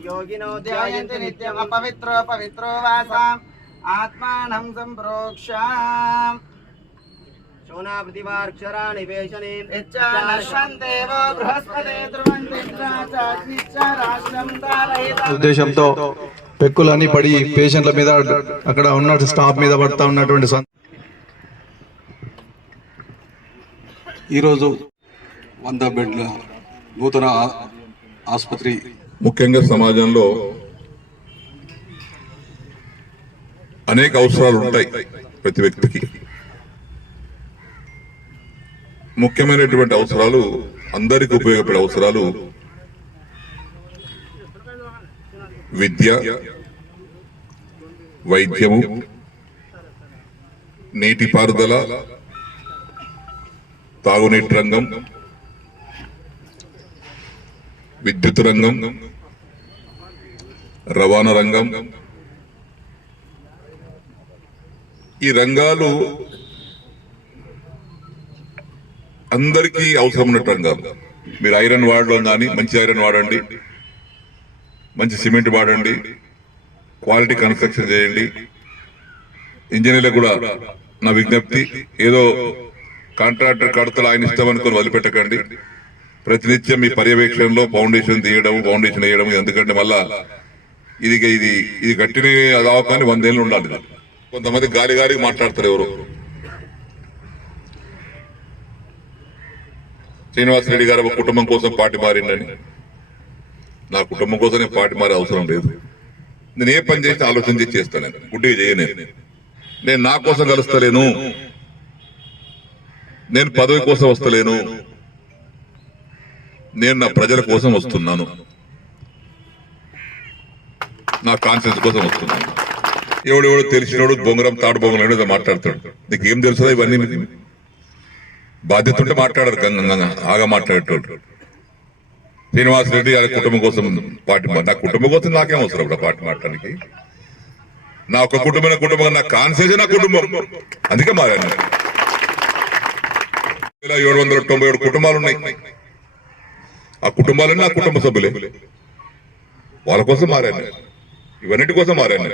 योगिनो ध्यायन्ति नित्यम् अपवित्रो पवित्रो वासाम् आत्मानं सम्प्रोक्षाम् शोनापृथिवाक्षराणि वेशने यच्चानशन्देवो बृहस्पते ध्रुवन्ति राष्ट्रं तारयिता ఉద్దేశంతో పెక్కులన్నీ పడి పేషెంట్ల మీద అక్కడ ఉన్న స్టాఫ్ మీద పడతా ఉన్నటువంటి సం- ఈరోజు వంద బెడ్ల నూతన ఆ- ఆసుపత్రి. ముఖ్యంగా సమాజంలో అనేక అవసరాలు ఉంటాయి ప్రతి వ్యక్తికి. ముఖ్యమైనటువంటి అవసరాలు అందరికి ఉపయోగపడే అవసరాలు విద్య వైద్యము నీటిపారుదల తాగునీటి రంగం విద్యుత్ రంగం రవాణా రంగం. ఈ రంగాలు అందరికీ అవసరం రంగాలు. మీరు ఐరన్ వాడడం కానీ మంచి ఐరన్ వాడండి మంచి సిమెంట్ వాడండి క్వాలిటీ కన్స్ట్రక్షన్ చేయండి. ఇంజనీర్లకు కూడా నా విజ్ఞప్తి ఏదో కాంట్రాక్టర్ కడతలు ఆయన ఇష్టం అనుకుని వదిలిపెట్టకండి. ప్రతినిత్యం మీ పర్యవేక్షణలో ఫౌండేషన్ తీయడం ఫౌండేషన్ వేయడం ఎందుకంటే మళ్ళా ఇది ఇది ఇది గట్టినే అదావ కానీ వందేళ్ళు ఉండాలి. కొంతమంది గాలి గాలికి మాట్లాడతారు ఎవరు. శ్రీనివాస్ రెడ్డి గారు ఒక కుటుంబం కోసం పార్టీ మారిండని నా కుటుంబం కోసం నేను పార్టీ మారే అవసరం లేదు. నేను ఏ పని చేస్తే ఆలోచన చేసి చేస్తాను నేను. గుడ్డిగా చేయను నేను నా కోసం కలుస్తలేను. నేను పదవి కోసం వస్తలేను. నేను నా ప్రజల కోసం వస్తున్నాను. నా కాన్షియన్స్ కోసం వస్తున్నాను. ఎవడెవడో తెలిసినోడు బొంగరం తాడు బొంగరం ఏదో మాట్లాడతాడు. నీకు ఏం తెలుసుదా ఇవన్నీ? బాధ్యత ఉంటే మాట్లాడారు ఆగా మాట్లాడేటోడు. శ్రీనివాస్ రెడ్డి గారి కుటుంబం కోసం పార్టీ నా కుటుంబం కోసం నాకేం అవసరం ఇప్పుడు పార్టీ మాట్లాడడానికి? నా ఒక కుటుంబం కుటుంబం నా కాన్షియస్ నా కుటుంబం. అందుకే మారాను. ఏడు వందల తొంభై ఏడు కుటుంబాలు ఉన్నాయి. ఆ కుటుంబాలన్నీ నా కుటుంబ సభ్యులే. వాళ్ళ కోసం మారాను. ఇవన్నిటి కోసం మారాను